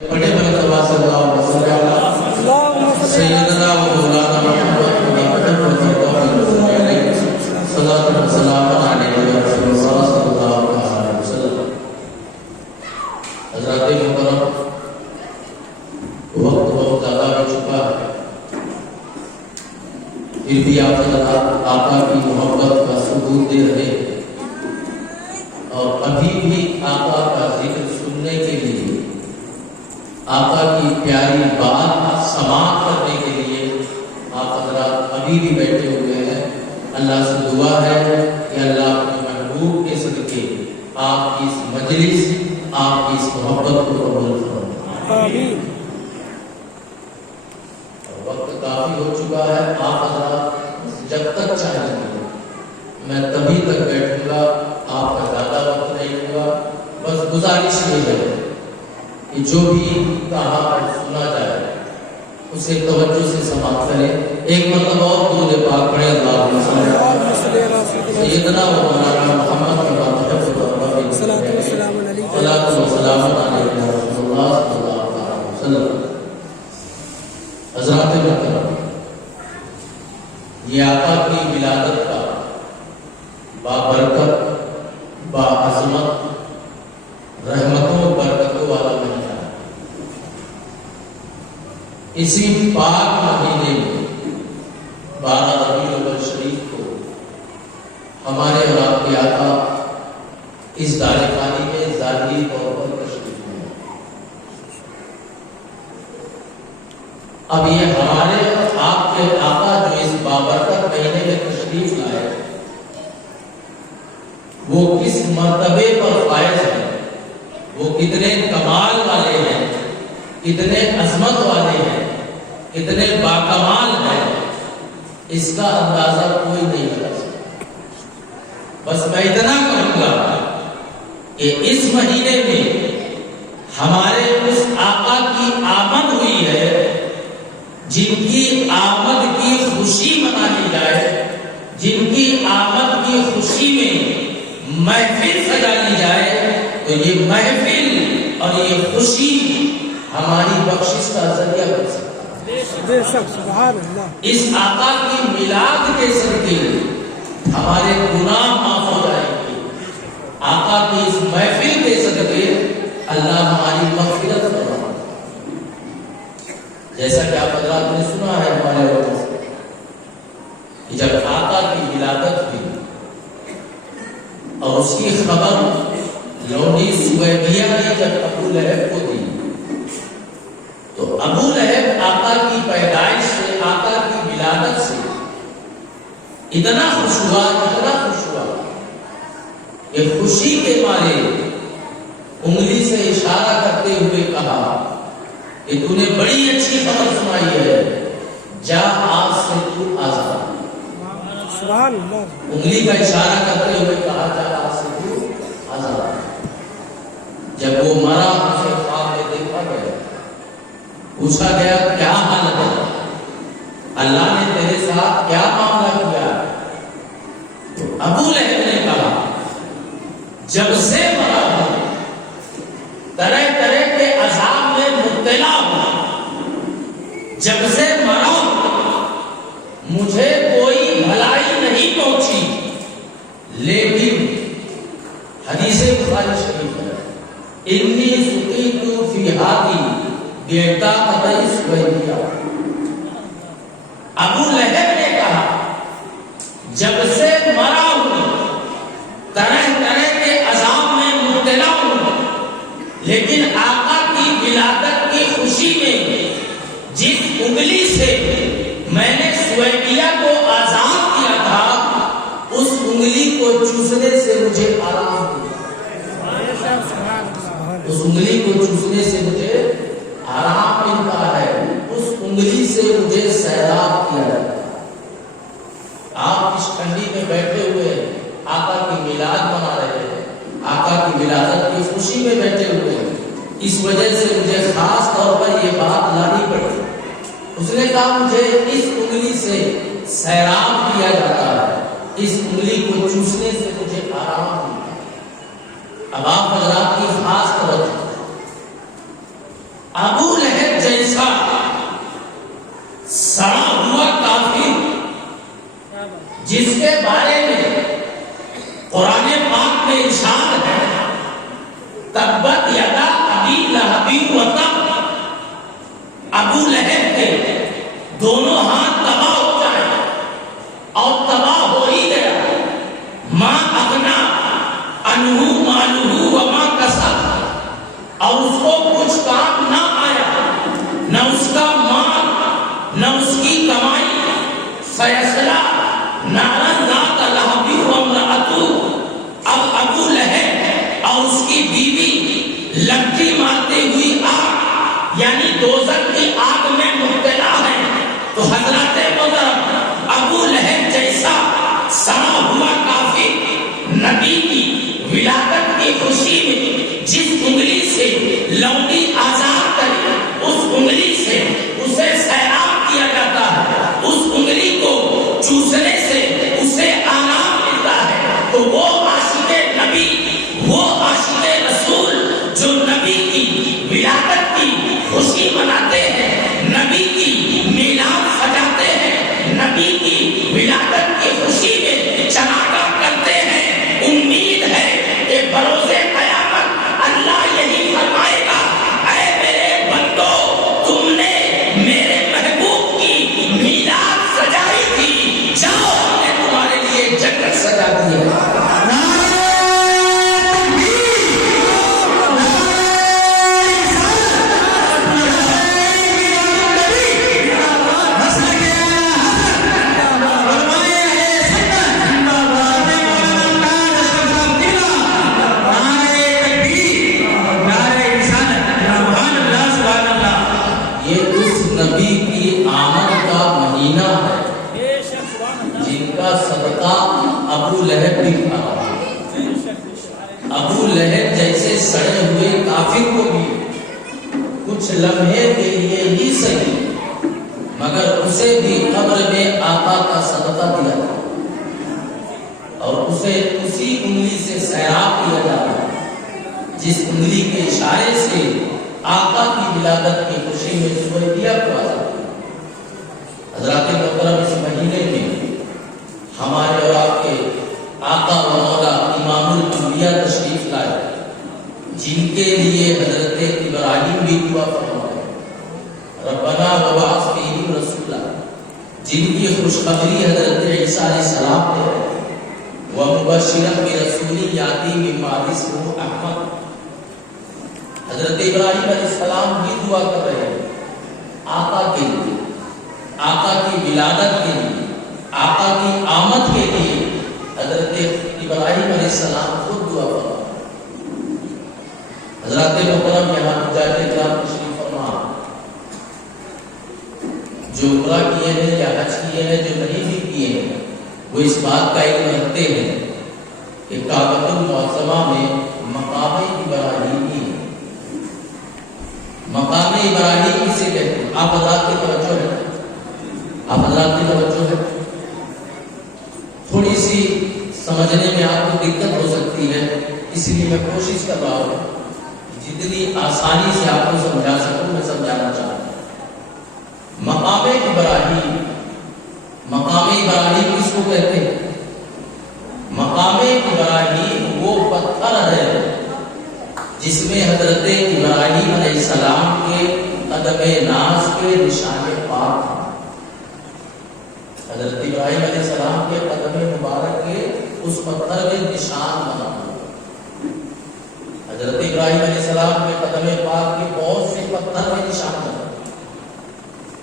بڑے مرتبہ صلی اللہ علیہ وسلم سیدنا و مولانا محمد صلاۃ و سلام علیہ رسول اللہ صلی اللہ علیہ وسلم۔ حضرات محترم، وقت بہت زیادہ ہو چکا ہے، پھر بھی آپ حضرات آقا کی محبت کا ثبوت دے رہے ہیں اور ابھی بھی آقا کا ذکر سننے کے لیے، آقا کی پیاری بات سماعت کرنے کے لیے آپ حضرات ابھی بھی بیٹھے ہوئے ہیں۔ اللہ سے دعا ہے کہ اللہ اپنے محبوب کے صدقے آپ کی اس مجلس، آپ کی اس محبت کو قبول فرمائے۔ آمین۔ وقت کافی ہو چکا ہے، آپ حضرات جب تک چاہیں گے میں تبھی تک بیٹھوں گا، آپ کا زیادہ وقت نہیں ہوگا۔ بس گزارش یہ ہے کہ جو بھی کہا اور سنا جائے اسے توجہ سے سماعت کریں۔ ایک مرتبہ اور درود پاک پڑھیں، اللہم صلی علی سیدنا و مولانا محمد صلاۃ و سلام علیہ رسول اللہ صلی اللہ علیہ وسلم۔ حضرات محترم، یہ آقا کی ولادت کا بابرکت، باعظمت، رحمتوں برکتوں والا مہینہ ہے۔ اسی پاک مہینے میں 12 ربیع الاول شریف کو ہمارے اور آپ کے آقا اس دار فانی میں ظاہری طور پر تشریف لائے۔ اب یہ ہمارے اور آپ کے آقا جو اس بابرکت مہینے میں تشریف لائے، وہ کس مرتبے پر فائز ہے، وہ کتنے کمال والے ہیں، کتنے عظمت والے ہیں، کتنے باکمال ہیں، اس کا اندازہ کوئی نہیں لگا سکتا۔ بس میں اتنا کہوں گا کہ اس مہینے میں ہمارے اس آقا کی آمد ہوئی ہے، جن کی آمد کی خوشی منائی جائے، جن کی آمد کی خوشی میں محفل سجائی جائے، تو یہ محفل اور یہ خوشی ہماری بخشش کا ذریعہ بن سکتا ہے۔ اس آقا کی میلاد کے صدقے ہمارے گناہ معاف ہو جائیں گے، آقا کی اس محفل کے صدقے اللہ ہماری مغفرت فرمائے۔ جیسا کہ آپ حضرات نے سنا ہے ہمارے وقت سے کہ جب آقا کی ولادت ہوئی اور اس کی خبر لونڈی سویبیہ نے جب ابو لہب کو دی، تو ابو لہب آقا کی پیدائش سے، آقا کی ولادت سے اتنا خوش ہوا کہ خوشی کے مارے انگلی سے اشارہ کرتے ہوئے کہا کہ تو نے بڑی اچھی خبر سنائی ہے، جا آج سے تو آزاد۔ انگلی کا اشارہ کرتے ہوئے کہا، جا آج سے تو آزاد۔ جب وہ مرا، اسے خواب میں دیکھا گیا، پوچھا گیا کیا حالت ہے، اللہ نے تیرے ساتھ کیا معاملہ کیا؟ تو ابو لہب نے کہا، جب سے مرا ہوں طرح طرح کے عذاب میں مبتلا ہوں، جب سے مرا مجھے کوئی بھلائی نہیں پہنچی، لیکن حدیث بخاری شریف ہے، انی سقیت فی ہادی بیٹا قطعی سویبیہ۔ ابو لہب نے کہا جب سے مرا ہوں طرح طرح کے عذاب میں مبتلا ہوں، لیکن آقا کی ولادت کی خوشی میں جس انگلی سے میں نے سویبیہ کو آزاد کیا تھا، اس انگلی کو چوسنے سے مجھے آرام ملا، اس انگلی کو چوسنے سے مجھے آرام ملتا ہے، اس انگلی سے مجھے سیراب کیا جاتا ہے۔ آپ اس ٹھنڈی میں بیٹھے ہوئے آقا کی میلاد منا رہے ہیں، آقا کی ولادت کی خوشی میں بیٹھے ہوئے ہیں، اس وجہ سے مجھے خاص طور پر یہ بات لانی پڑی۔ اس نے کہا مجھے اس انگلی سے سیراب کیا جاتا ہے، اس انگلی کو چوسنے سے مجھے آرام ملتا ہے۔ اب آپ حضرات کی خاص توجہ، ابو لہب جیسا سڑا ہوا کافر جس کے بارے میں قرآن پاک میں ارشاد ہے تبت یدا ابی لہب وتب، ابو لہب کے دونوں ہاتھ تباہ ہو جائے اور تباہ ہو ہی گیا، ما اغنا عنہ مالہ وما کسب، اور اس کو کچھ کام نہ آیا، نہ اس کا مال نہ اس کی کمائی، سیصلی نارا ذات لہب وامرأتہ، اب ابو لہب اور اس کی بیوی لٹھی مارتے ہوئی آگ یعنی دوزخ کی آگ میں مبتلا ہے۔ تو حضرت محترم ابو لہب جیسا سڑا ہوا کافر نبی کی ولادت کی خوشی میں جس انگلی سے لونڈی آزاد کرے اس انگلی سے اسے سیراب کیا جاتا ہے، اس انگلی کو چوسنے سے اسے آرام ملتا ہے، تو وہ عاشق نبی، وہ عاشق رسول جو نبی کی ولادت کی خوشی مناتے ہیں، نبی کی میلاد سجاتے ہیں، نبی کی ولادت کی خوشی میں چراغاں کرتے ہیں، امید ہے کہ بروز قیامت اللہ یہی فرمائے گا، اے میرے بندو تم نے میرے محبوب کی میلاد سجائی تھی، جاؤ ہم نے تمہارے لیے جنت سجا دی ہے۔ نبی کی آمد کا مہینہ ہے جن کا صدقہ ابو لہب بھی کھا رہا ہے، ابو لہب جیسے سڑے ہوئے کافر کو بھی کچھ لمحے کے لیے ہی صحیح مگر اسے بھی قبر میں آقا کا صدقہ دیا اور اسے اسی انگلی سے سیراب کیا جاتا جس انگلی کے اشارے سے آقا کی ولادت کی خوشی میں سورہ دیا ہوا تھا۔ حضرات محترم اس مہینے میں ہمارے اور آپ کے آقا و مولا امام الانبیاء تشریف لائے، جن کے لیے حضرت ابراہیم بھی دعا فرمائے ربنا وبعث فیہم رسولا، جن کی خوشخبری حضرت عیسیٰ علیہ السلام نے ومبشرا برسول یاتی من بعد اسمہ احمد، حضرت ابراہیم علیہ السلام بھی دعا کر رہے ہیں آقا کے لیے، آقا کی ولادت کے لیے، آقا کی آمد کے لیے۔ حضرت ابراہیم علیہ السلام خود دعا کر رہے ہیں۔ حضرات محترم یہاں مجاہد کرام تشریف فرما، جو عمرہ کیے ہیں یا حج کیے ہیں، جو نہیں بھی کیے ہیں، وہ اس بات کا علم رکھتے ہیں کہ کعبۃ المعظمہ میں مقام ابراہیم کی، مقام ابراہیم کسے کہتے ہیں؟ آپ حضرات کی توجہ ہے، آپ حضرات کی توجہ ہے، تھوڑی سی سمجھنے میں آپ کو دقت ہو سکتی ہے، اس لیے میں کوشش کر رہا ہوں جتنی آسانی سے آپ کو سمجھا سکوں میں سمجھانا چاہتا ہوں۔ مقام ابراہیم، مقام ابراہیم کس کو کہتے ہیں؟ مقام ابراہیم وہ پتھر ہے جس میں حضرت ابراہیم علیہ السلام کے قدم ناز کے نشان پاک ہیں۔ حضرت ابراہیم علیہ السلام کے قدم مبارک کے اس پتھر میں نشان بنا ہوا۔ حضرت ابراہیم علیہ السلام کے قدم پاک کے بہت سے پتھر میں نشان بنا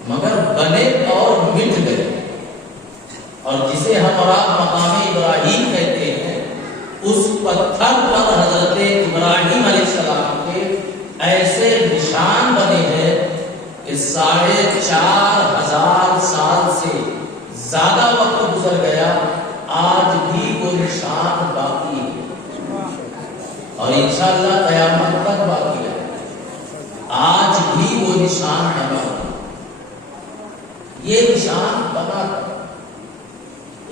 مگر بنے اور مٹ گئے، اور جسے ہم اور آپ مقام ابراہیم کہتے ہیں، اس پتھر پر حضرت ابراہیم علیہ السلام کے ایسے نشان بنے ہیں کہ 4500 سال سے زیادہ وقت گزر گیا، آج بھی وہ نشان باقی ہے اور انشاءاللہ قیامت تک باقی ہے، آج بھی وہ نشان ہے باقی۔ یہ نشان بنا تھا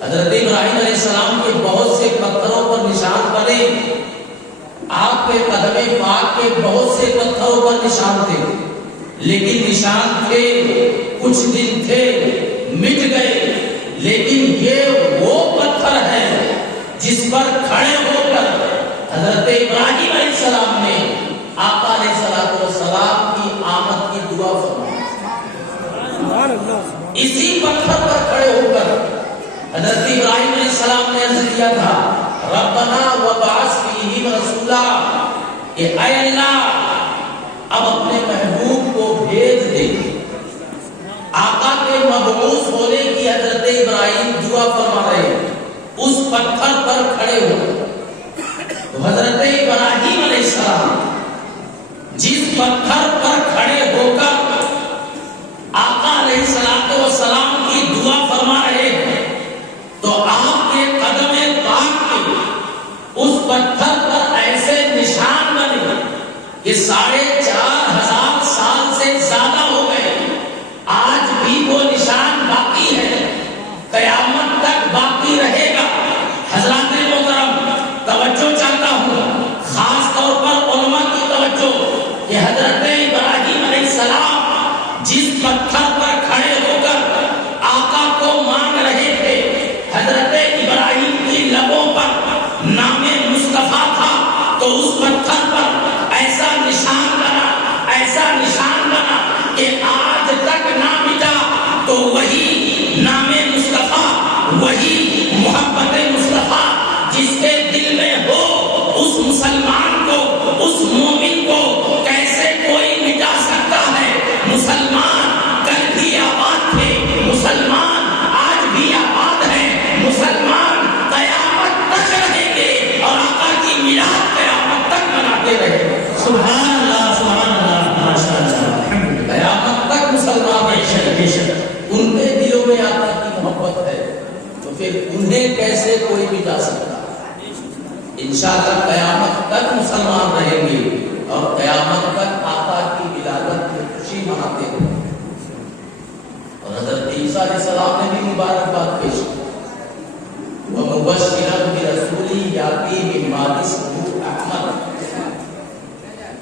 حضرت ابراہیم علیہ السلام کے بہت سے پتھروں پر نشان بنے، آپ کے قدم پاک کے بہت سے پتھروں پر نشان تھے، لیکن نشان تھے، کچھ دن تھے، مٹ گئے، لیکن یہ وہ پتھر ہے جس پر کھڑے ہو کر حضرت ابراہیم علیہ السلام نے آقا علیہ السلام کی آمد کی دعا فرمائی۔ اسی پتھر پر کھڑے ہو کر حضرت ابراہیم علیہ السلام نے عرض کیا تھا، ربنا وبعث فیہم رسولا، کہ اے اللہ اب اپنے محبوب کو بھیج دے۔ آقا کے مبعوث ہونے کی حضرت ابراہیم دعا فرما رہے ہیں، اس پتھر پر کھڑے ہو۔ تو حضرت ابراہیم علیہ السلام جس پتھر پر کھڑے ہو کر آقا علیہ السلام کی دعا فرما رہے ہیں، تو آپ کے قدم پاک کے اس پتھر پر ایسے نشان بنے کہ 4,500 سال سے زیادہ ہو گئے، آج بھی وہ نشان باقی ہے، قیامت تک باقی رہے گا۔ حضرات محترم، توجہ چاہتا ہوں، خاص طور پر علماء کی توجہ، کہ حضرت ابراہیم علیہ السلام جس پتھر پر کھڑے ہو کر آقا کو مانگ رہے تھے، حضرت ابراہیم کی لبوں پر نام مصطفیٰ تھا، تو اس پتھر پر ایسا نشان بنا کہ آج تک نہ مٹا۔ تو وہی نام مصطفیٰ، وہی محبت مصطفیٰ جس کے دل میں ہو، اس مسلمان کو، اس مومن کو کیسے کوئی مٹا سکتا ہے؟ مسلمان کل بھی آباد تھے، مسلمان آج بھی آباد ہیں، مسلمان قیامت تک رہیں گے، اور آقا کی میلاد قیامت تک مناتے رہیں گے۔ سبحان اللہ، سبحان اللہ، ماشاء اللہ، قیامت تک مسلمان بے شک ان کے دلوں میں آقا کی محبت ہے، تو پھر انہیں کیسے کوئی مٹا سکتا؟ انشاءاللہ قیامت تک مسلمان رہیں گے، اور قیامت تک آقا کی ولادت کی خوشی مناتے ہیں۔ اور حضرت عیسیٰ علیہ السلام نے بھی مبارکباد پیش کی، وَمُبَشِّرًا بِرَسُولٍ یَأْتِی مِن بَعْدِی اسْمُهُ احمد۔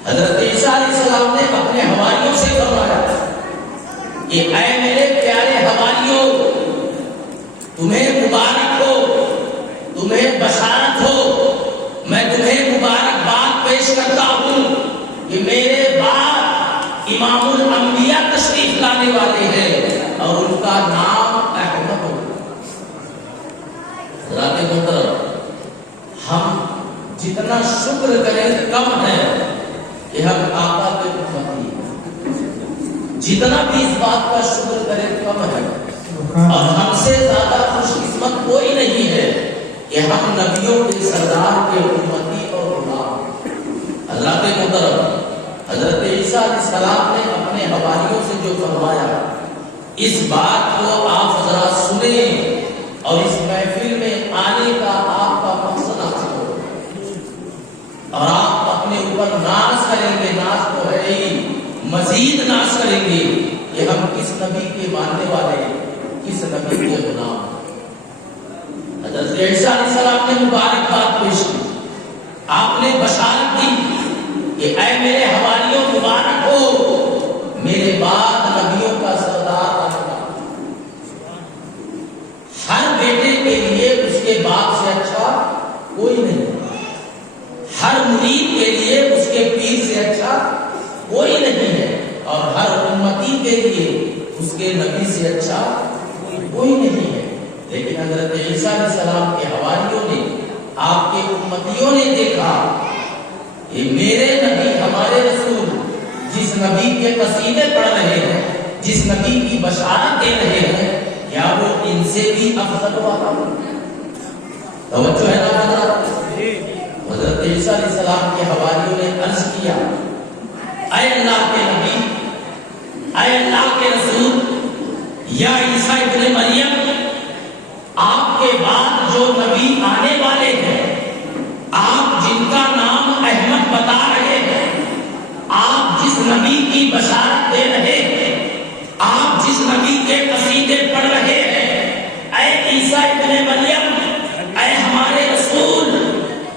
حضرت عیسیٰ علیہ السلام نے اپنے حواریوں سے فرمایا کہ اے میرے پیارے حواریوں، تمہیں مبارک ہو، تمہیں بشارت ہو، میں تمہیں مبارکباد پیش کرتا ہوں کہ میرے بعد امام الانبیاء تشریف لانے والے ہیں، اور ان کا نام احمد ہو۔ حضرات محترم، ہم جتنا شکر کریں کم ہے کہ ہم آقا کے امتی ہیں، جتنا بھی اس بات کا شکر کریں کم ہے، اور ہم سے زیادہ خوش قسمت کوئی نہیں ہے کہ ہم نبیوں کے سردار کے امتی اور غلام۔ اللہ کے محترم، حضرت عیسیٰ علیہ السلام نے اپنے حواریوں سے جو فرمایا، اس بات کو آپ حضرات سنیں، اور اس محفل میں آنے کا آپ کا مقصد حاصل ہو، اور آپ اپنے اوپر ناز کریں گے، ناز تو ہے ہی، مزید ناز کریں گے کہ ہم کس نبی کے ماننے والے ہیں، کس نبی کے غلام۔ حضرت عیسیٰ علیہ السلام نے مبارکباد پیش کی، آپ نے بشارت دی کہ اے میرے حواریوں مبارک ہو، میرے بعد نبیوں کا سردار آنے والا۔ ہر بیٹے کے لیے اس کے باپ سے اچھا کوئی نہیں، ہر مرید کے لیے اس کے پیر سے اچھا کوئی نہیں ہے، اور ہر امتی کے لیے اس کے نبی سے اچھا کوئی نہیں ہے۔ لیکن حضرت عیسیٰ علیہ السلام کے حواریوں نے، آپ کے امتیوں نے دیکھا کہ میرے نبی، ہمارے رسول جس نبی کے قصیدے پڑھ رہے ہیں، جس نبی کی بشارت دے رہے ہیں، کیا وہ ان سے بھی افضل والا؟ توجہ ہے نا حضرت؟ حضرت عیسیٰ علیہ السلام کے حواریوں نے عرض کیا، اے اللہ کے نبی، اے اللہ کے رسول، یا عیسیٰ ابن مریم، آپ کے بعد جو نبی آنے والے ہیں، آپ جن کا نام احمد بتا رہے ہیں، آپ جس نبی کی بشارت دے رہے ہیں، آپ جس نبی کے قصیدے پڑھ رہے ہیں، اے عیسیٰ ابن مریم، اے ہمارے رسول،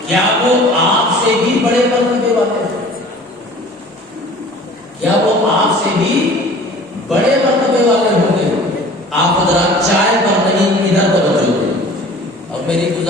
کیا وہ آپ سے بھی بڑے مرتبے والے ہیں؟ کیا وہ آپ سے بھی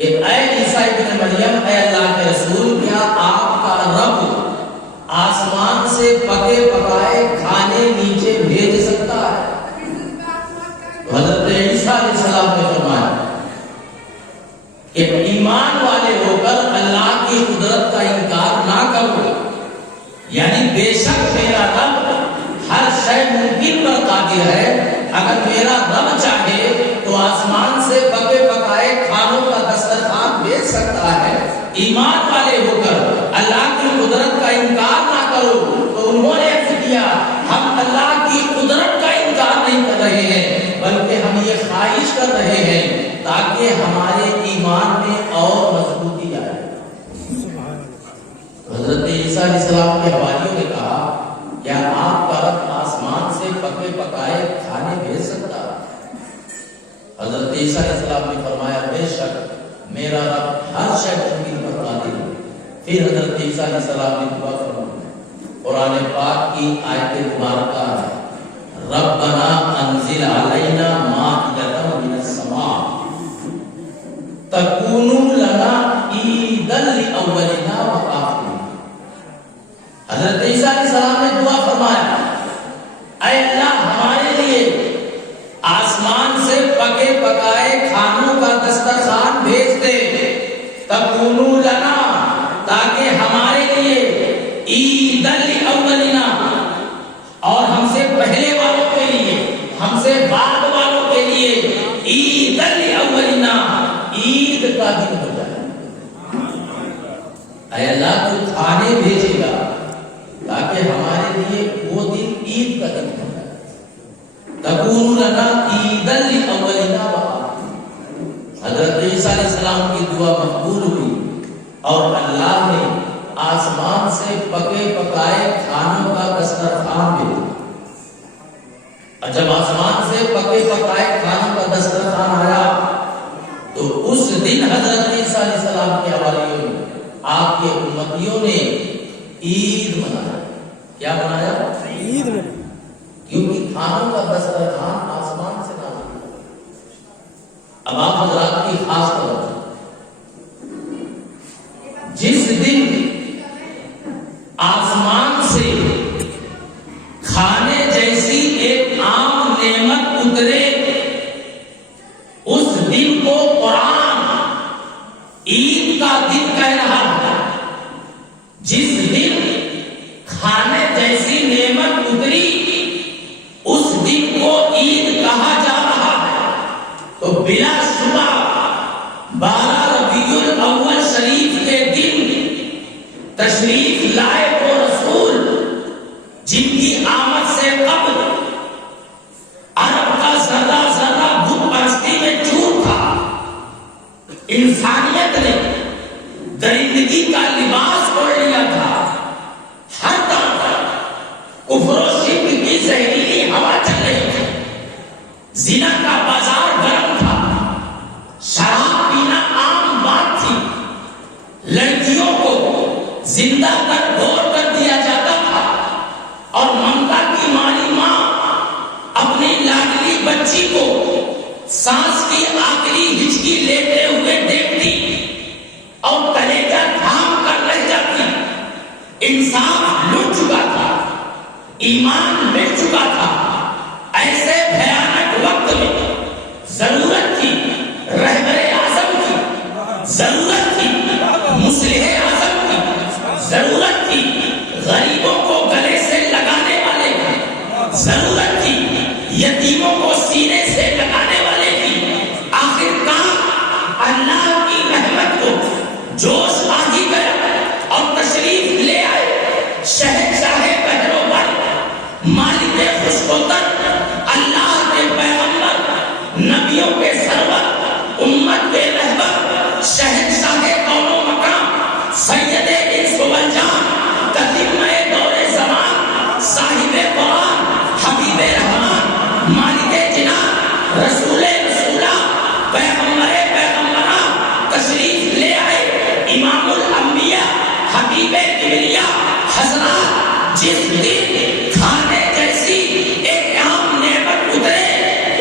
کہ اے عیسیٰ ابن مریم، اے اللہ کے رسول، کیا آپ کا رب آسمان سے پکے پکائے کھانے نیچے بھیج سکتا ہے؟ تو حضرت عیسیٰ علیہ السلام نے فرمایا کہ ایمان والے ہو کر اللہ کی قدرت کا انکار نہ کرو، یعنی بے شک میرا رب ہر شے ممکن پر قادر ہے، اگر میرا رب چاہے تو آسمان سے پکے پکائے کھانوں کا دسترخوان بھیج سکتا ہے۔ ایمان والے ہو کر اللہ کی قدرت کا انکار نہ کرو۔ تو انہوں نے کیا، ہم اللہ کی قدرت کا انکار نہیں کر رہے ہیں، بلکہ ہم یہ خواہش کر رہے ہیں تاکہ ہمارے ایمان میں اور مضبوطی آئے۔ حضرت عیسیٰ علیہ السلام کے حواریوں نے کہا، کیا آپ کا رب آسمان سے پکے پکائے کھانے بھیج سکتا ہے؟ حضرت عیسیٰ علیہ السلام نے فرمایا، بے شک میرا رب ہر شے ممکن پر قادر ہے۔ پھر حضرت عیسیٰ علیہ السلام نے دعا فرمائی، قرآن پاک کی آیت مبارکہ ہے، ربنا انزل علینا مائدۃ من السماء تکون لنا عیدا لاولنا وآخرنا۔ حضرت عیسیٰ علیہ السلام نے دعا فرمایا، اے اللہ ہمارے لیے آسمان سے پکے پکائے کھانوں کا دسترخوان بھیج دے، تکون لنا، تاکہ ہمارے لیے عیدا لاولنا، اور ہم سے پہلے والوں کے لیے، ہم سے بعد والوں کے لیے عیدا لاولنا، عید کا دن ہو جائے۔ اے اللہ تو کھانے بھیجے گا تاکہ ہمارے لیے وہ دن عید کا دن ہو جائے۔ تکون لنا عیدا لاولنا وآخرنا۔ حضرت عیسیٰ علیہ السلام کی دعا مقبول ہوئی اور اللہ نے آسمان سے پکے پکائے کھانوں کا دسترخوان بھیجا۔ اور جب آسمان سے پکے پکائے کھانوں کا دسترخوان آیا تو اس دن حضرت عیسیٰ علیہ السلام کے حوالیوں میں آپ کے امتیوں نے عید منایا۔ کیا منایا؟ عید منایا، کیونکہ کھانوں کا دسترخوان آسمان سے نازل ہوا۔ اب آپ حضرات کی خاص توجہ، جس دن آسمان سے کھانے جیسی ایک عام نعمت اترے، اس دن کو قرآن عید کا دن کہہ رہا ہے۔ جس دن کھانے جیسی نعمت اتری، اس دن کو عید کہا جا رہا ہے۔ تو بلا شبہ 12 ربیع الاول شریف کے دن تشریف لائے وہ رسول جن کی آمد سے قبل عرب کا ذرہ ذرہ بت پرستی میں چور تھا۔ انسانیت نے درندگی کا لباس اوڑھ لیا تھا، ہر طرف کفر و شرک کی زہریلی ہوا چل رہی تھی، زنا کا بازار گرم تھا، شراب پینا عام بات تھی، لڑکیوں کو زندہ کر گور کر دیا جاتا تھا، اور ممتا کی ماری ماں اپنی لاڈلی بچی کو سانس کی آخری ہچکی لیتے ہوئے دیکھتی اور کلیجہ تھام کر رہ جاتی۔ انصاف لٹ چکا تھا، ایمان مٹ چکا تھا۔ ایسے بھیانک وقت میں ضرورت تھی رہبر اعظم کی، ضرورت تھی مصلح اعظم کی، ضرورت تھی غریبوں کو گلے سے لگانے والے کی، ضرورت تھی یتیموں کو سینے سے لگانے والے کی۔ آخر کار اللہ کی رحمت کو جوش آ ہی گیا اور تشریف لے آئے شہنشاہ پہلوور، مالک خوشگوتر، اللہ کے پیغمبر، نبیوں کے سرور، امت کے رہبر، شہنشاہ کون و مقام، سید انس و جان، تتمہ دور زمان، صاحب قرآن، حبیب رحمان، مالک جنان، رسول رسولہ، پیغمبر پیغمبران، تشریف لے آئے امام الانبیاء، حبیب کبریا۔ حضرات، جس دن کھانے جیسی ایک عام نعمت اترے،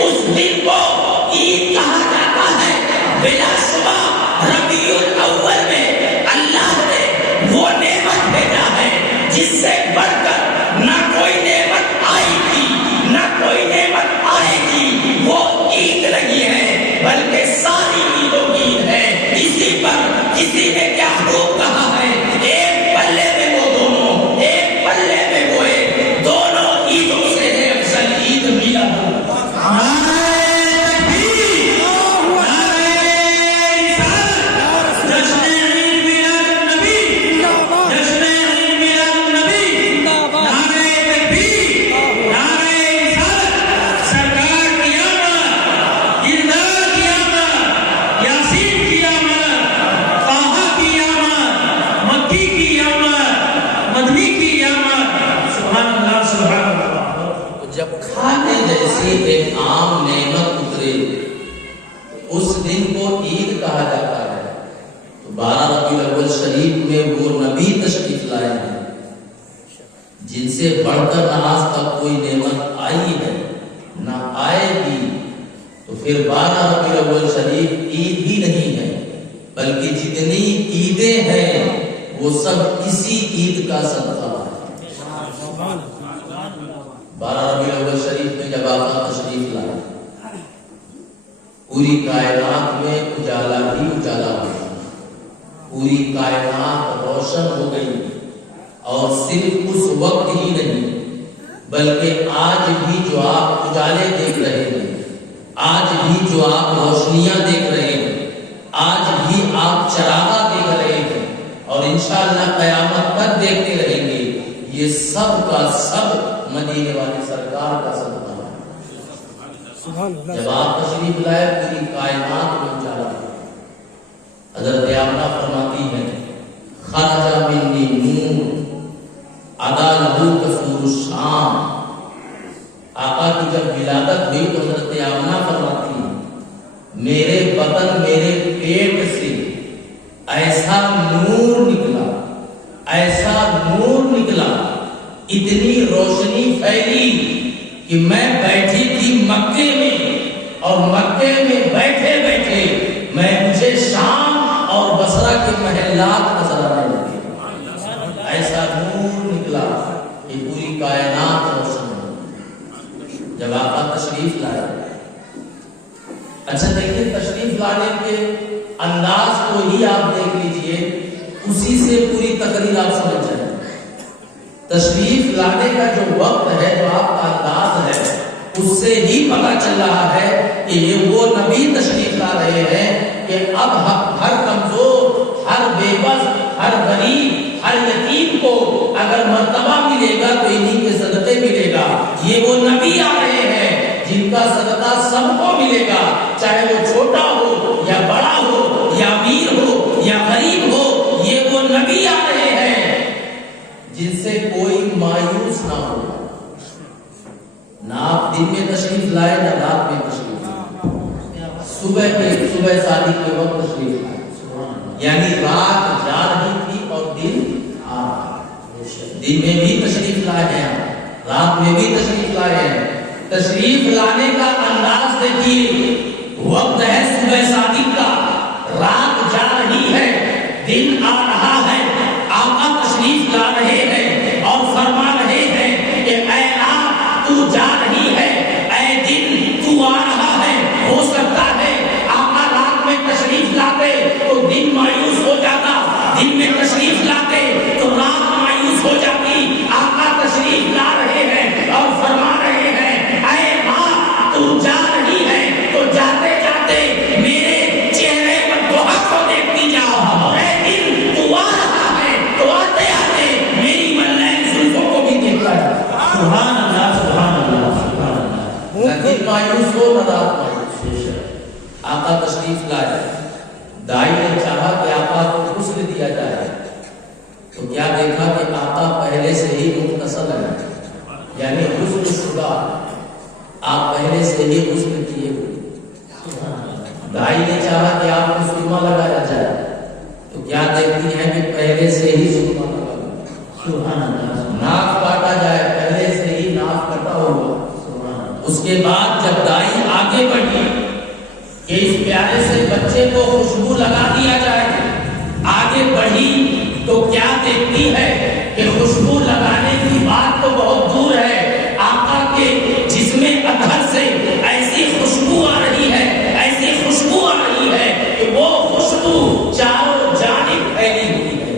اس دن کو عید کہا جاتا ہے۔ بلا شبہ جب کھانے جیسی ایک عام نعمت اترے اس دن کو عید کہا جاتا ہے. تو 12 ربیع الاول شریف میں وہ نبی تشریف لائے ہیں جن سے بڑھ کر نہ آج تک کوئی نعمت آئی ہے نہ آئے گی. تو پھر 12 ربیع الاول شریف عید ہی نہیں ہے بلکہ جتنی عیدیں ہیں وہ سب اسی عید کا صدقہ ہے. 12 ربیع الاول شریف میں جب آقا تشریف لائے پوری کائنات میں اجالا ہی اجالا ہو گیا. پوری کائنات روشن ہو گئی. اور صرف اس وقت ہی نہیں بلکہ آج بھی جو آپ اجالے دیکھ رہے ہیں, آج بھی جو آپ روشنیاں دیکھ رہے ہیں, آج بھی آپ چراغاں دیکھ رہے ہیں اور انشاءاللہ قیامت تک دیکھتے رہیں گے, یہ سب کا سب مدینے والے سرکار کا صدقہ ہے. جب آپ تشریف لائے پوری کائنات میں اجالا. حضرت آمنہ فرماتی ہیں خرج منی نور ادا لہو کفور الشام. آقا کی جب ولادت ہوئی تو حضرت آمنہ فرماتی ہیں میرے بدن میرے پیٹ سے ایسا نور نکلا, ایسا نور نکلا, اتنی روشنی پھیلی کہ میں بیٹھی تھی مکے میں اور مکے میں بیٹھے بیٹھے مجھے شام اور بصرہ کے محلات نظر آنے لگے. ایسا نور نکلا کہ پوری کائنات روشن ہو. جب آقا تشریف لائے, اچھا دیکھیں تشریف لانے کے انداز کو ہی آپ دیکھ لیجئے, اسی سے پوری تقریر آپ سمجھ جائیں. تشریف لانے کا جو وقت ہے, جو آپ کا انداز ہے, اس سے ہی پتہ چل رہا ہے کہ یہ وہ نبی تشریف لا رہے ہیں کہ اب ہر کمزور, ہر بے بس, ہر غریب, ہر یتیم کو اگر مرتبہ ملے گا تو انہی کے صدقے ملے گا. یہ وہ نبی آ رہے ہیں جن کا صدقہ سب کو ملے گا, چاہے وہ چھوٹا ہو یا بڑا ہو یا امیر ہو یا غریب ہو. یہ وہ نبی آ رہے ہیں جن سے کوئی مایوس نہ ہو. نہ آپ دن میں تشریف لائے نہ رات میں تشریف لائے, صبح صادق کے وقت تشریف لائے, یعنی رات جا رہی تھی اور دن آ رہا. دن میں بھی تشریف لائے ہیں, رات میں بھی تشریف لائے ہیں. تشریف لانے کا انداز دیکھیے, وقت ہے صبح صادق کا, رات جا رہی ہے, دن آ رہا ہے. آقا تشریف لا رہے ہیں اور فرما رہے ہیں کہ اے رات تو جا رہی ہے, اے دن تو آ رہا ہے. ہو سکتا ہے آقا رات میں تشریف لاتے تو دن مایوس ہو جاتا, دن میں تشریف لاتے تو رات مایوس ہو جاتی. آقا تشریف لا رہے ہیں اور فرما رہے ہیں اے رات تو جا رہی ہے تو جاتے جاتے میرے چہرے پر دعا کو دیکھتی جاؤ. اے دن تو آ رہا ہے تو آتے آتے میری ملائن زلفوں کو بھی دیکھتا ہے. سبحان اللہ, سبحان اللہ, سبحان اللہ. نہ دن مایوس ہو نہ رات مایوس. آقا تشریف لائے, دائی نے چاہا کہ آقا کو غسل دیا جائے تو کیا دیکھا کہ آقا پہلے سے ہی مغتسل ہے, یعنی غسل شدہ, آپ پہلے سے ہی غسل کیے ہوئے. دائی نے چاہا کہ آپ کو سرما لگایا جائے تو کیا دیکھتی ہیں کہ پہلے سے ہی سرما لگا. ناک کاٹا جائے, پہلے سے ہی ناک کٹا ہوا. اس کے بعد جب دائی آگے بڑھی کہ اس پیارے سے بچے کو خوشبو لگا دیا جائے, آگے بڑھی تو کیا دیکھتی ہے کہ خوشبو لگانے کی بات تو بہت دور ہے, آقا کے جسم اطہر سے ایسی خوشبو آ رہی ہے, ایسی خوشبو آ رہی ہے کہ وہ خوشبو چاروں جانب پھیلی ہوئی ہے.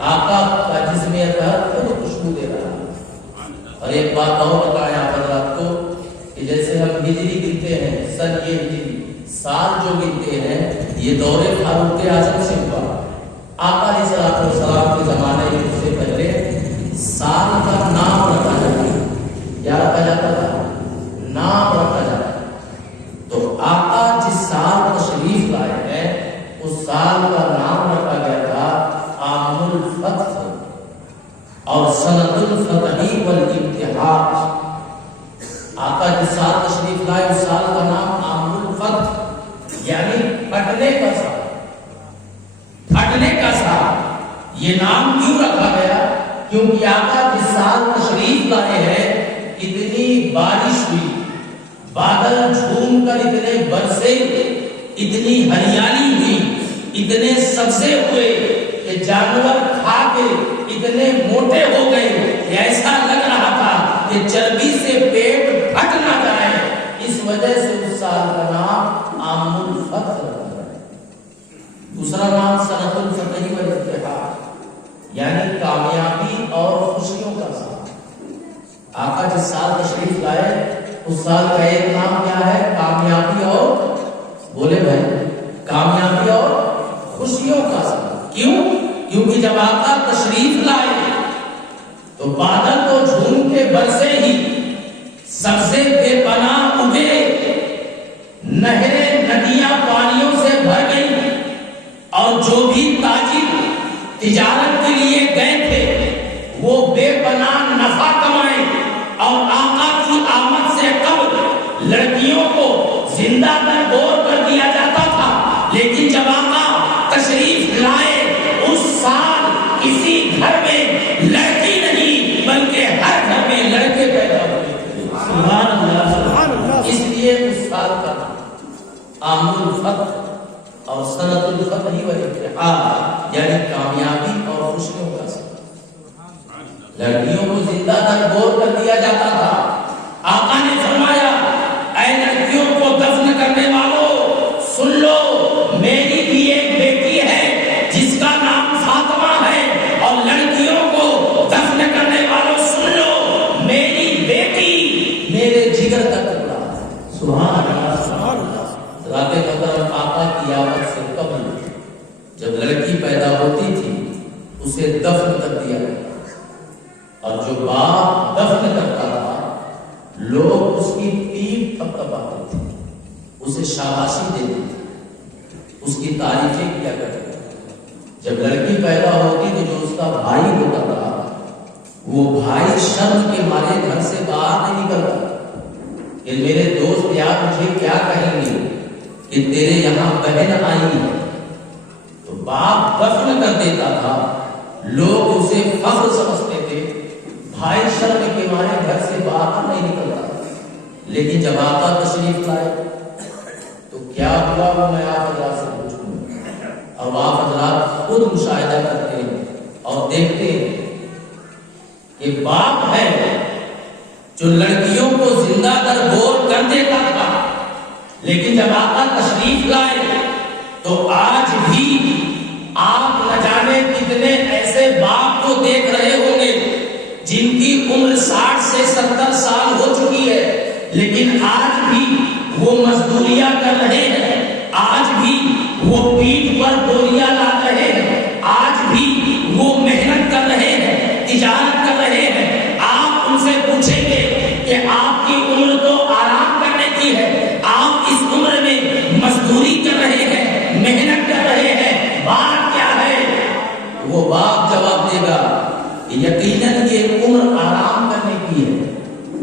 آقا کا جسم اطہر خود خوشبو دے رہا ہے. اور ایک بات اور بتایا حضرات کو کہ جیسے ہم ہجری گنتے ہیں, سن یہ ہجری سال جو گنتے ہیں یہ دور فاروق اعظم سے ہوا. آقا علیہ الصلوۃ والسلام کے زمانے میں سے پہلے سال کا نام رکھا جاتا ہے. کیا رکھا جاتا تھا؟ نام رکھا جاتا. تو آقا جس سال تشریف لائے ہیں اس سال کا نام رکھا گیا تھا عام الفتح اور سنۃ الفتح لائے ہیں، اتنی بارش ہوئی، بادل جھوم کر اتنے برسے، اتنی ہریالی ہوئی، اتنے سبزے ہوئے کہ جانور کھا کے اتنے موٹے ہو گئے کہ ایسا لگ رہا تھا کہ چربی سے پیٹ پھٹ نہ جائے۔ اس وجہ سے اس سال کا نام عام الفتح رکھا ہے۔ دوسرا نام سنۃ الفتح والفتح، یعنی کامیابی اور خوشیوں کا سال۔ آقا جس سال تشریف لائے اس سال کا ایک نام کیا ہے؟ کامیابی اور، بولے بھائی، کامیابی اور خوشیوں کا سال۔ کیوں؟ کیونکہ جب آقا تشریف لائے تو بادل تو جھوم کے برسے ہی، سبزے بے پناہ اگے، نہریں ندیاں پانیوں سے بھر گئی، اور جو بھی تاجر تجارت کے لیے گئے تھے وہ بے پناہ نفع کمائے، اور آقا کی آمد سے قبل لڑکیوں کو زندہ درگور کر دیا جاتا تھا، لیکن جب آقا تشریف لائے اس سال کسی گھر میں لڑکی نہیں بلکہ ہر گھر میں لڑکے پیدا ہوئے تھے۔ سبحان اللہ، سبحان اللہ۔ اس لیے اس سال کا عام الفتح اور سنۃ الفتح والفتح، یعنی کامیابی اور خوشیوں کا سال۔ لڑکیوں کو زندہ درگور کر دیا جاتا تھا۔ آقا نے فرمایا، اے لڑکیوں کو دفن کرنے والوں سن لو، میری بھی ایک بیٹی ہے جس کا نام فاطمہ ہے، اور لڑکیوں کو دفن کرنے والوں سن لو، میری بیٹی میرے جگر کا ٹکڑا ہے۔ سبحان اللہ، سبحان اللہ۔ رات قدر آقا کی آمد سے قبل جب لڑکی پیدا ہوتی تھی اسے دفن کر دیا گیا، اور جو باپ دفن کرتا تھا لوگ اس کی پیٹھ تھپتھپاتے تھے، اسے شاباشی دیتے تھے، اس کی تعریفیں کیا کرتے تھے۔ جب لڑکی پیدا ہوتی تو جو اس کا بھائی ہوتا تھا وہ بھائی شرم کے مارے گھر سے باہر نہیں نکلتا کہ میرے دوست یار مجھے کیا کہیں گے کہ تیرے یہاں بہن آئی ہے، تو باپ دفن کر دیتا تھا، لوگ اسے فخر سمجھتے تھے، بھائی شرم کے مارے گھر سے باہر نہیں نکلتا۔ لیکن جب آقا تشریف لائے تو کیا ہوا وہ میں آپ حضرات سے پوچھوں، اور آپ حضرات خود مشاہدہ کرتے ہیں اور دیکھتے ہیں کہ باپ ہے جو لڑکیوں کو زندہ درگور کر دیتا تھا، لیکن جب آقا تشریف لائے تو آج بھی آپ نہ جانے کتنے ایسے باپ کو دیکھ رہے ہوں گے جن کی عمر 60 سے 70 سال ہو چکی ہے، لیکن آج بھی وہ مزدوریاں کر رہے ہیں، آج بھی وہ پیٹھ پر بوریاں لا رہے ہیں، آج بھی وہ محنت کر رہے ہیں، تجارت کر رہے ہیں۔ آپ ان سے پوچھیں گے کہ آپ کی عمر تو آرام کرنے کی ہے، آپ اس عمر میں مزدوری کر رہے ہیں، محنت کر رہے ہیں، بات کیا ہے؟ وہ باپ جواب دے گا یقیناً یہ عمر آرام کرنے کی ہے،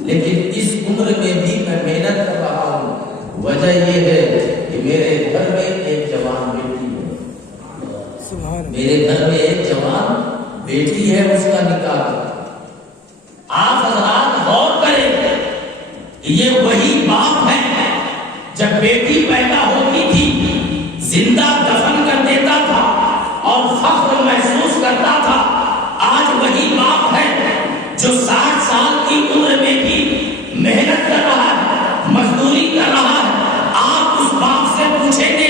لیکن اس عمر میں بھی میں محنت کر رہا ہوں۔ وجہ یہ ہے کہ میرے گھر میں ایک جوان بیٹی ہے، میرے گھر میں ایک جوان بیٹی ہے، اس کا نکاح ہے۔ آپ حضرات غور کریں، یہ وہی باپ ہے جب بیٹی پیدا ہوتی تھی زندہ دفن کر دیتا تھا اور فخر محسوس کرتا تھا۔ آج وہی باپ ہے جو 60 سال کی عمر میں بھی محنت کر رہا ہے، مزدوری کر رہا ہے۔ آپ اس باپ سے پوچھیں گے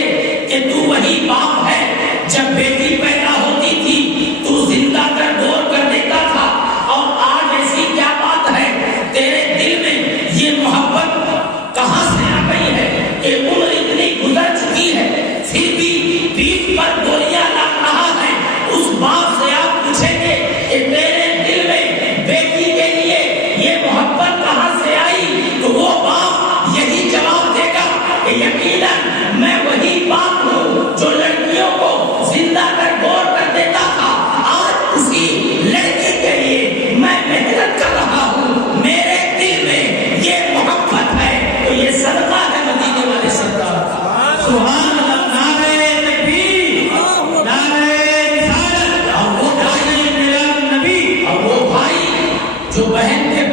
کہ تو وہی باپ ہے جب بیٹی پیدا ہوتی تھی تو زندہ درگور کر دیتا تھا، اور آج ایسی کیا بات ہے تیرے دل میں یہ محبت کہاں سے آ گئی ہے کہ عمر اتنی گزر چکی ہے پھر بھی پیٹھ پر گولیاں لا رہا ہے؟ اس باپ سے آپ پوچھیں گے کہ تیرے دل میں بیٹی کے لیے یہ محبت کہاں سے آئی، تو وہ باپ یہی جواب دے گا کہ یقیناً میں وہی باپ ہوں جو لڑکیوں کو زندہ درگور کر دیتا تھا، آج اسی لڑکی کے لیے میں محنت کر رہا ہوں، میرے دل میں یہ محبت ہے، تو یہ صدقہ ہے مدینے والے سرکار کا۔ سبحان اللہ، نعرہ تکبیر، نعرہ رسالت، اور وہ بھائی جو بہن کے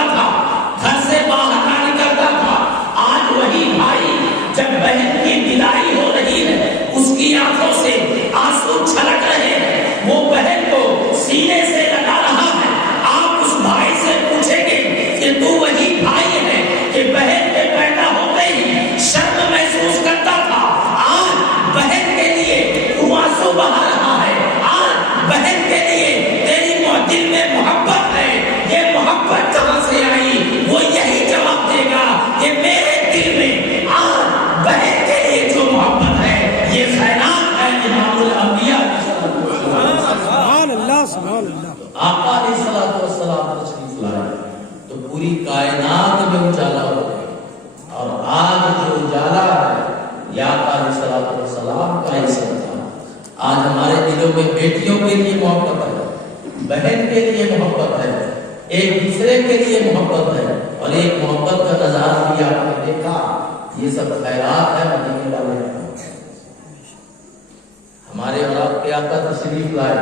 کرتا تھا، گھر سے باہر نہ نکلتا تھا، آج وہی بھائی جب بہن کی بدائی ہو رہی ہے اس کی آنکھوں سے آنسو چھلک رہے ہیں، وہ بہن کو سینے سے لگا رہا ہے۔ آپ اس بھائی سے پوچھیں گے کہ تو وہی بھائی ہے کہ بہن کے پیدا ہوتے ہی شرم محسوس کرتا تھا، آج بہن کے لیے تو آنسو بہا رہا ہے، آج بہن کے لیے تیری دل میں محبت ہے، یہ محبت کہاں سے آئی؟ وہ یہی جواب دے گا کہ میرے دل میں آج بہن کے لیے جو محبت ہے یہ خیرات ہے امام الانبیاء سبحان اللہ سبحان اللہ۔ آقا علیہ الصلوۃ والسلام تشریف لائے تو پوری کائنات میں اجالا ہو گیا، اور آج جو اجالا ہے یا آقا علیہ الصلوۃ والسلام کا ہی صدقہ۔ آج ہمارے دلوں میں بیٹیوں کے لیے محبت ہے، بہن کے لیے محبت ہے، ایک دوسرے کے لیے محبت ہے، اور ایک محبت کا نظارہ بھی آپ نے دیکھا۔ یہ سب خیرات ہے مدینے والے ہمارے اور آپ کے آقا تشریف لائے،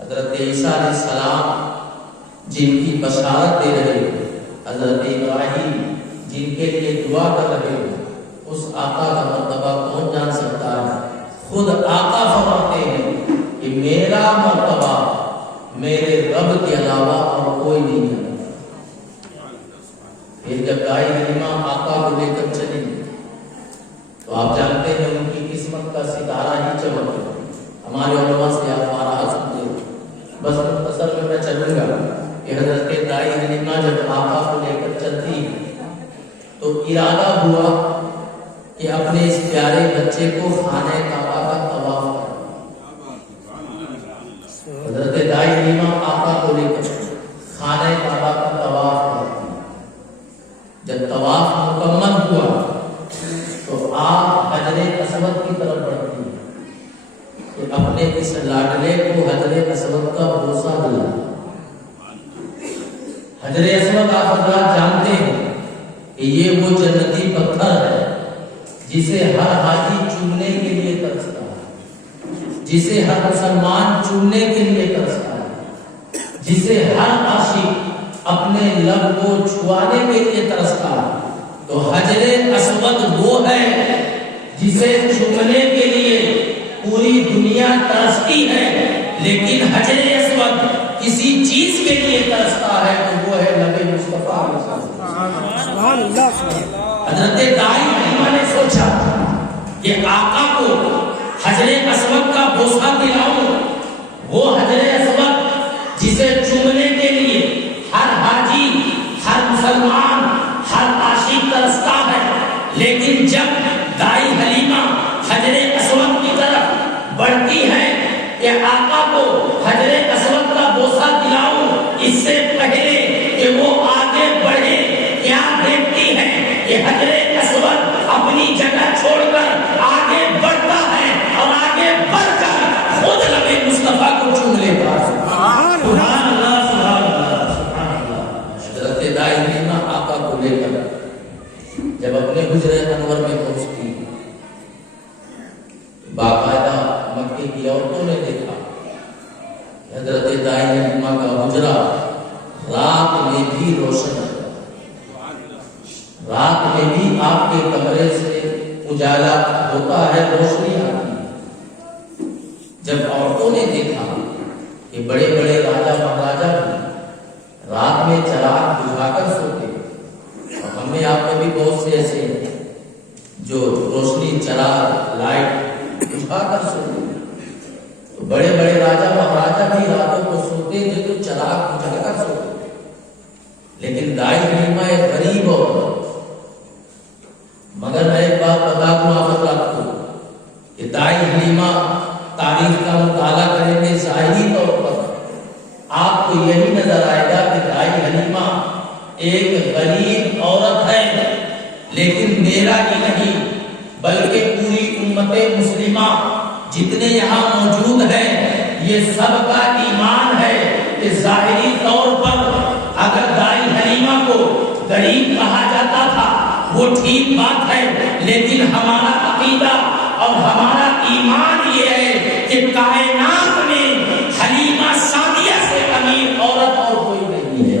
حضرت عیسیٰ علیہ السلام جن کی بشارت دے رہے ہو، حضرت ابراہیم جن کے لیے دعا کر رہے ہو، اس آقا کا مرتبہ کون جان سکتا ہے؟ خود آقا فرماتے ہیں کہ میرا مرتبہ میرے رب کے علاوہ اور کوئی نہیں ہے۔ پھر جب دائی حلیمہ آقا کو لے کر چلی تو آپ جانتے ہیں ان کی قسمت کا ستارہ ہی چمک گیا۔ ہمارے علماء سے آپ بارہا سنتے ہو، بس مختصر میں چلوں گا کہ حضرت دائی حلیمہ جب آقا کو لے کر چلتی تو ارادہ ہوا کہ اپنے اس پیارے بچے کو خانہ کعبہ کا طواف کرے۔ حضرت دائی حلیمہ آقا کو لے کر خانہ کعبہ کا طواف کرتی۔ جب طواف مکمل ہوا تو آپ حجر اسود کی طرف بڑھتی کہ اپنے اس لاڈلے کو حجر اسود کا بوسہ دلا۔ حجر اسود آپ حضرات جانتے ہیں کہ یہ وہ جنتی پتھر ہے جسے ہر حاجی چومنے کے لیے ترستا ہے، جسے ہر مسلمان چومنے کے لیے ترستا ہے، جسے ہر عاشق اپنے لب کو چھوانے کے لیے ترستا ہے۔ تو حجر اسود وہ ہے جسے چومنے کے لیے پوری دنیا ترستی ہے، لیکن حجر اسود کسی چیز کے لیے ترستا ہے تو وہ ہے لب مصطفیٰ۔ سبحان اللہ سبحان اللہ۔ حضرت دائی حلیمہ نے سوچا کہ آقا کو حجر اسود کا بوسہ دلاؤں، وہ حجر اسود جسے چومنے کے لیے ہر حاجی، ہر مسلمان، ہر عاشق ترستا ہے، لیکن جب دائی حلیمہ حجر اسود کی طرف بڑھتی ہے کہ آقا کو حجر اسود کا بوسہ دلاؤں، اس سے پہلے کہ وہ آگے بڑھے کیا دیکھتی ہے کہ حجر اسود اپنی جگہ چھوڑ کر آگے بڑھتا ہے، اور آگے بڑھ کر خود لب مصطفیٰ کو چوم لیتا ہے۔ سبحان اللہ سبحان اللہ سبحان اللہ۔ حضرت دائی حلیمہ آقا کو لے کر جب اپنے حجرہ انور میں پہنچتی، باقاعدہ مکے کی عورتوں نے دیکھا حضرت دائی حلیمہ کا حجرہ رات میں بھی روشن ہے، رات میں بھی آپ کے کمرے سے اجالا ہوتا ہے، روشنی آتی ہے۔ جب عورتوں نے دیکھا کہ بڑے بڑے راجا مہاراجا بھی رات میں چراغ بجھا کر سوتے، اور ہم نے آپ میں بھی بہت سے ایسے ہیں جو روشنی چراغ لائٹ بجھا کر سوتے، تو بڑے بڑے راجا مہاراجا بھی راتوں کو سوتے تھے تو چراغ بجھا کر سوتے، لیکن دائی حلیمہ ایک غریب عورت، مگر میں ایک بات بتا دوں آپ حضرات کو کہ دائی حلیمہ تاریخ کا مطالعہ کریں گے ظاہری طور پر آپ کو یہی نظر آئے گا کہ دائی حلیمہ ایک غریب عورت ہے، لیکن میرا ہی نہیں بلکہ پوری امت مسلمہ جتنے یہاں موجود ہیں یہ سب کا ایمان ہے کہ ظاہری طور پر اگر دائی حلیمہ کو غریب کہا جاتا تھا وہ ٹھیک بات ہے، لیکن ہمارا عقیدہ اور ہمارا ایمان یہ ہے کہ کائنات میں حلیمہ سعدیہ سے امیر عورت اور کوئی نہیں ہے۔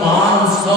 500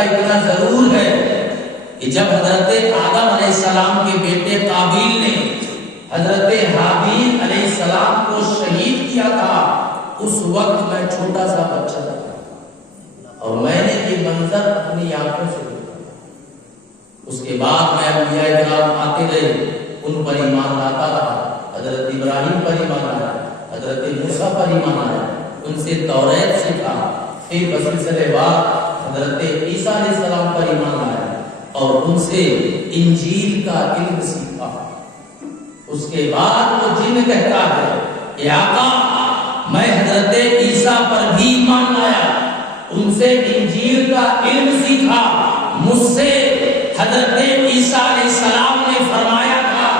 البتہ اتنا ضرور ہے کہ جب حضرت آدم علیہ السلام کے بیٹے قابیل نے حضرت حابیل علیہ السلام کو شہید کیا تھا، اس وقت میں چھوٹا سا بچہ تھا اور میں نے یہ منظر اپنی آنکھوں سے دیکھا۔ اس کے بعد میں انبیاء کرام آتے رہے، ان پر ایمان لاتا رہا، حضرت ابراہیم پر ایمان لایا، حضرت موسیٰ پر ایمان لایا، ان سے توریت سیکھا، پھر بسلسلے بعد حضرت عیسیٰ علیہ السلام پر ایمان لایا اور ان سے انجیل کا علم سیکھا۔ اس کے بعد وہ جن کہتا ہے کہ آقا میں حضرت عیسیٰ پر بھی ایمان لایا، ان سے انجیل کا علم سیکھا، مجھ سے حضرت عیسیٰ علیہ السلام نے فرمایا تھا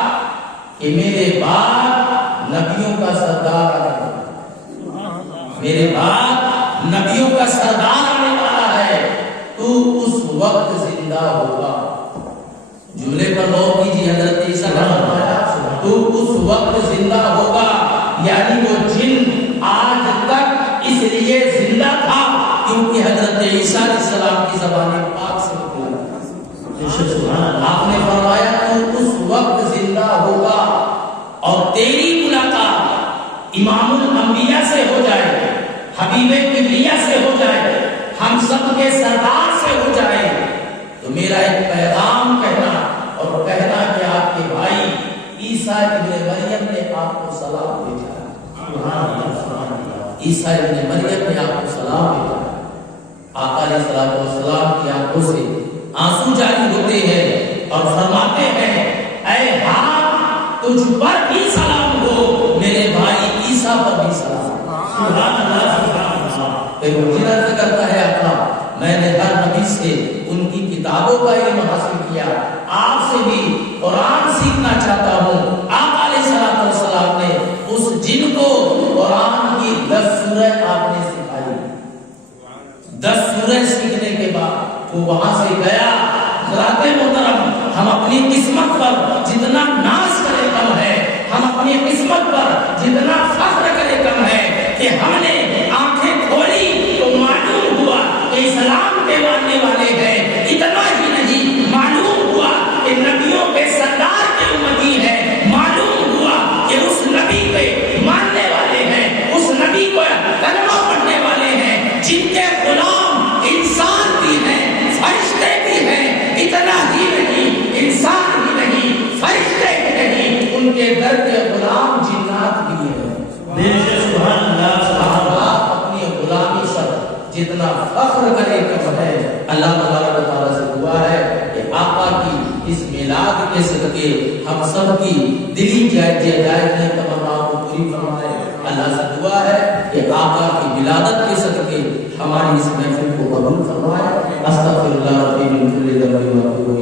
کہ میرے بعد نبیوں کا سردار آنے والا ہے، میرے بعد نبیوں کا سردار آنے والا ہے، تو اس وقت زندہ ہوگا۔ جملے پر غور کیجیے، حضرت عیسیٰ نے فرمایا تو اس وقت زندہ ہوگا، یعنی وہ جن آج تک اس لیے زندہ تھا کیونکہ حضرت عیسیٰ علیہ السلام کی زبان پاک سے نکلا۔ آپ نے فرمایا تو اس وقت زندہ ہوگا اور تیری ملاقات امام الانبیاء سے ہو جائے، حبیب کبریہ سے ہو جائے، ہم سب کے سردار سے ہو جائے، تو میرا ایک پیغام کہنا اور کہنا کہ آپ کے بھائی عیسیٰ ابن مریم نے آپ کو سلام بھیجا، عیسیٰ ابن مریم نے آپ کو سلام بھیجا۔ آقا علیہ السلام کی آنکھوں سے آنسو جاری ہوتے ہیں اور فرماتے ہیں اے ہاتھ تجھ پر بھی سلام ہو، میرے بھائی عیسیٰ پر بھی سلام۔ سبحان اللہ۔ پھر عرض کرتا ہے آقا میں نے ہر نبی سے ان کی کتابوں کا علم حاصل کیا، آپ سے بھی قرآن سیکھنا چاہتا ہوں۔ آقا علیہ السلام نے اس جن کو قرآن کی 10 سورہ آپ نے سکھائی، 10 سورہ سیکھنے کے بعد وہ وہاں سے گیا۔ حضرات محترم، ہم اپنی قسمت پر جتنا ناز کرے کم ہے، ہم اپنی قسمت پر جتنا فخر کرے کم ہے کہ ہم نے آنکھیں کھولی تو معلوم ہوا کہ اسلام کے ماننے والے ہیں، اتنا ہی نہیں معلوم ہوا کہ نبیوں کے سردار کے امتی ہیں، معلوم ہوا کہ اس نبی کے ماننے والے ہیں، اس نبی کو کلمہ پڑھنے والے ہیں، جن کے غلام انسان بھی ہیں، فرشتے بھی ہیں، اتنا ہی نہیں انسان بھی نہیں، فرشتے بھی نہیں، ان کے در کے غلام جنات بھی ہیں۔ سبحان اللہ، سبحان اللہ۔ اپنی غلامی پر جتنا فخر کرے کم ہے۔ اللہ تبارک و تعالیٰ سے دعا ہے کہ آقا کی اس میلاد کے صدقے ہم سب کی دلی جائز تمناؤں کو پوری فرمائے۔ اللہ سے دعا ہے کہ آقا کی ولادت کے صدقے ہماری اس محفل کو قبول فرمائے۔ استغفر اللہ ربی من کل ذنب و اتوب